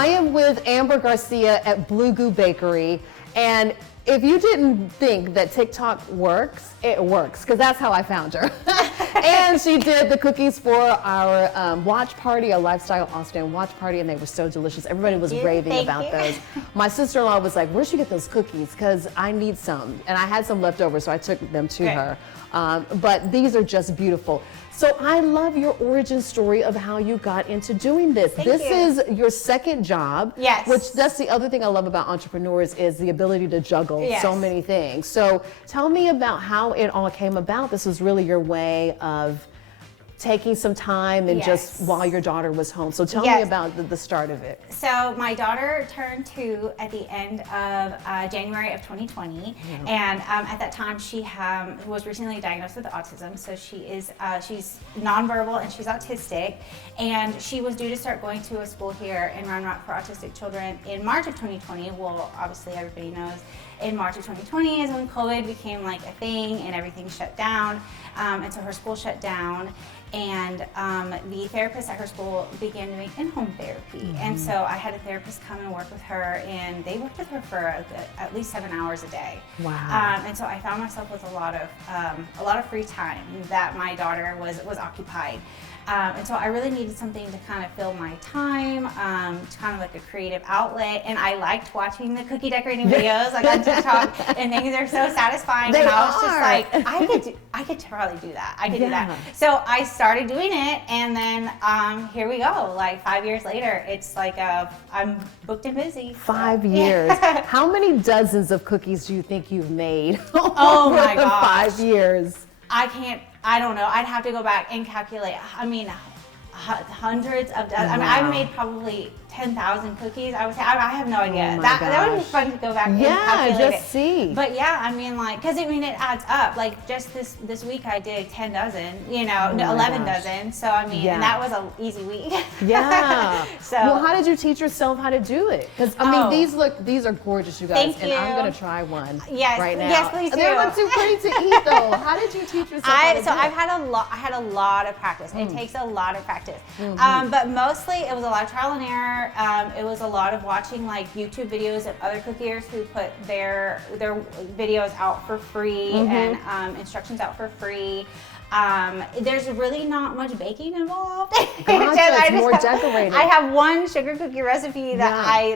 I am with Amber Garcia at Blue Goo Bakery, and if you didn't think that TikTok works, it works, because that's how I found her. And she did the cookies for our watch party, a Lifestyle Austin watch party, and they were so delicious. Everybody was raving about those. My sister-in-law was like, where'd she get those cookies? Because I need some. And I had some left over, so I took them to her. But these are just beautiful. So I love your origin story of how you got into doing this. This is your second job. Yes. Which that's the other thing I love about entrepreneurs is the ability to juggle so many things. So tell me about how it all came about. This was really your way of taking some time and just while your daughter was home. So tell me about the start of it. So my daughter turned 2 at the end of January of 2020. And at that time she was recently diagnosed with autism. So she's nonverbal and she's autistic. And she was due to start going to a school here in Round Rock for autistic children in March of 2020. Well, obviously everybody knows in March of 2020 is when COVID became like a thing and everything shut down. And so her school shut down. And the therapist at her school began doing in-home therapy. And so I had a therapist come and work with her, and they worked with her for at least 7 hours a day. Wow. And so I found myself with a lot of free time that my daughter was occupied. And so I really needed something to kind of fill my time, to kind of like a creative outlet. And I liked watching the cookie decorating videos like on TikTok, and things are so satisfying. And I was just like, I could probably do that. I could do that. So I started doing it, and then here we go. Like 5 years later, it's like I'm booked and busy. 5 years. How many dozens of cookies do you think you've made? Oh my gosh. 5 years. I don't know. I'd have to go back and calculate. I mean, hundreds of dozens. I mean, I've made probably 10,000 cookies. I would say. I have no idea. That would be fun to go back and calculate just see. But yeah, I mean, like, because I mean, it adds up. Like, just this week, I did 10 dozen. 11 dozen. So I mean, and that was an easy week. Yeah. So. Well, how did you teach yourself how to do it? Because I mean, these are gorgeous, you guys. Thank you. And I'm gonna try one. Right now. Yes, please do. They look too pretty to eat, though. How did you teach yourself? How to do I've had a lot of practice. It takes a lot of practice. But mostly it was a lot of trial and error. It was a lot of watching like YouTube videos of other cookiers who put their videos out for free and instructions out for free. There's really not much baking involved. It's more decorating. I have one sugar cookie recipe that I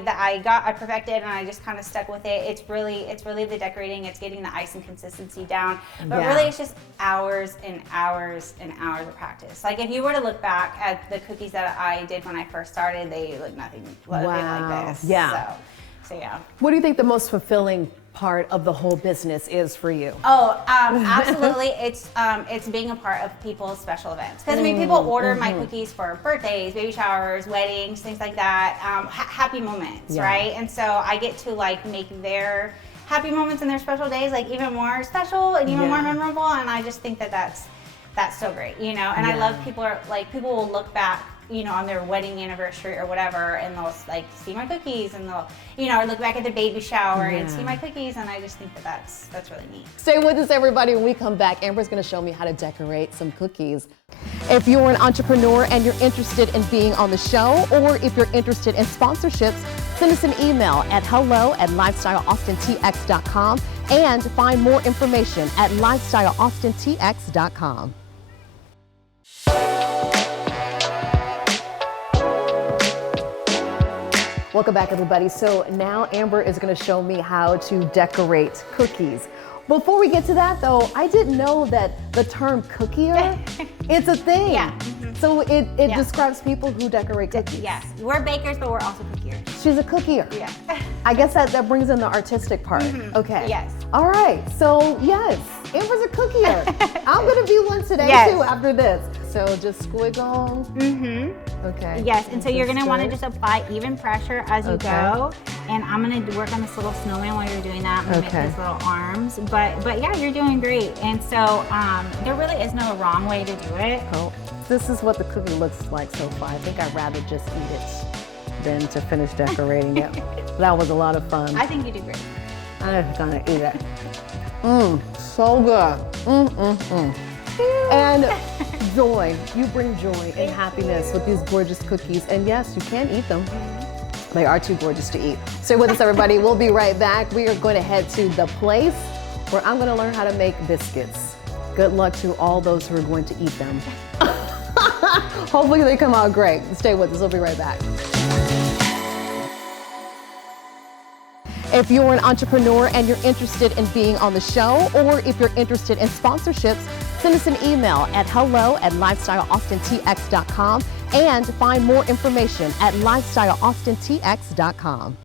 perfected, and I just kind of stuck with it. It's really the decorating. It's getting the icing consistency down. But really, it's just hours and hours and hours of practice. Like if you were to look back at the cookies that I did when I first started, they look nothing like this. Yeah. So yeah. What do you think the most fulfilling part of the whole business is for you? Oh, absolutely. It's being a part of people's special events. Because I mean, people order my cookies for birthdays, baby showers, weddings, things like that. Happy moments, right? And so I get to like make their happy moments and their special days like even more special and even more memorable. And I just think that that's so great, And I love people will look back, on their wedding anniversary or whatever, and they'll like see my cookies, and they'll, or look back at the baby shower and see my cookies, and I just think that that's really neat. Stay with us, everybody. When we come back, Amber's going to show me how to decorate some cookies. If you're an entrepreneur and you're interested in being on the show, or if you're interested in sponsorships, send us an email at hello@lifestyleaustintx.com and find more information at lifestyleaustintx.com. Welcome back, everybody. So now Amber is going to show me how to decorate cookies. Before we get to that, though, I didn't know that the term cookier, it's a thing. Yeah. So it describes people who decorate cookies. Yes, we're bakers, but we're also cookiers. She's a cookier. Yeah. I guess that brings in the artistic part. Okay. Yes. All right. So yes, Amber's a cookier. I'm going to be one today too after this. So just squiggle. Okay. Yes, and so you're going to want to just apply even pressure as you go. And I'm going to work on this little snowman while you're doing that. I'm going to make these little arms. But yeah, you're doing great. And so there really is no wrong way to do it. Oh, this is what the cookie looks like so far. I think I'd rather just eat it than to finish decorating it. That was a lot of fun. I think you did great. I'm gonna eat it. So good. And joy. You bring joy and happiness with these gorgeous cookies. And yes, you can eat them. They are too gorgeous to eat. Stay with us, everybody. We'll be right back. We are going to head to the place where I'm going to learn how to make biscuits. Good luck to all those who are going to eat them. Hopefully they come out great. Stay with us. We'll be right back. If you're an entrepreneur and you're interested in being on the show, or if you're interested in sponsorships, send us an email at hello@lifestyleaustintx.com and find more information at lifestyleaustintx.com.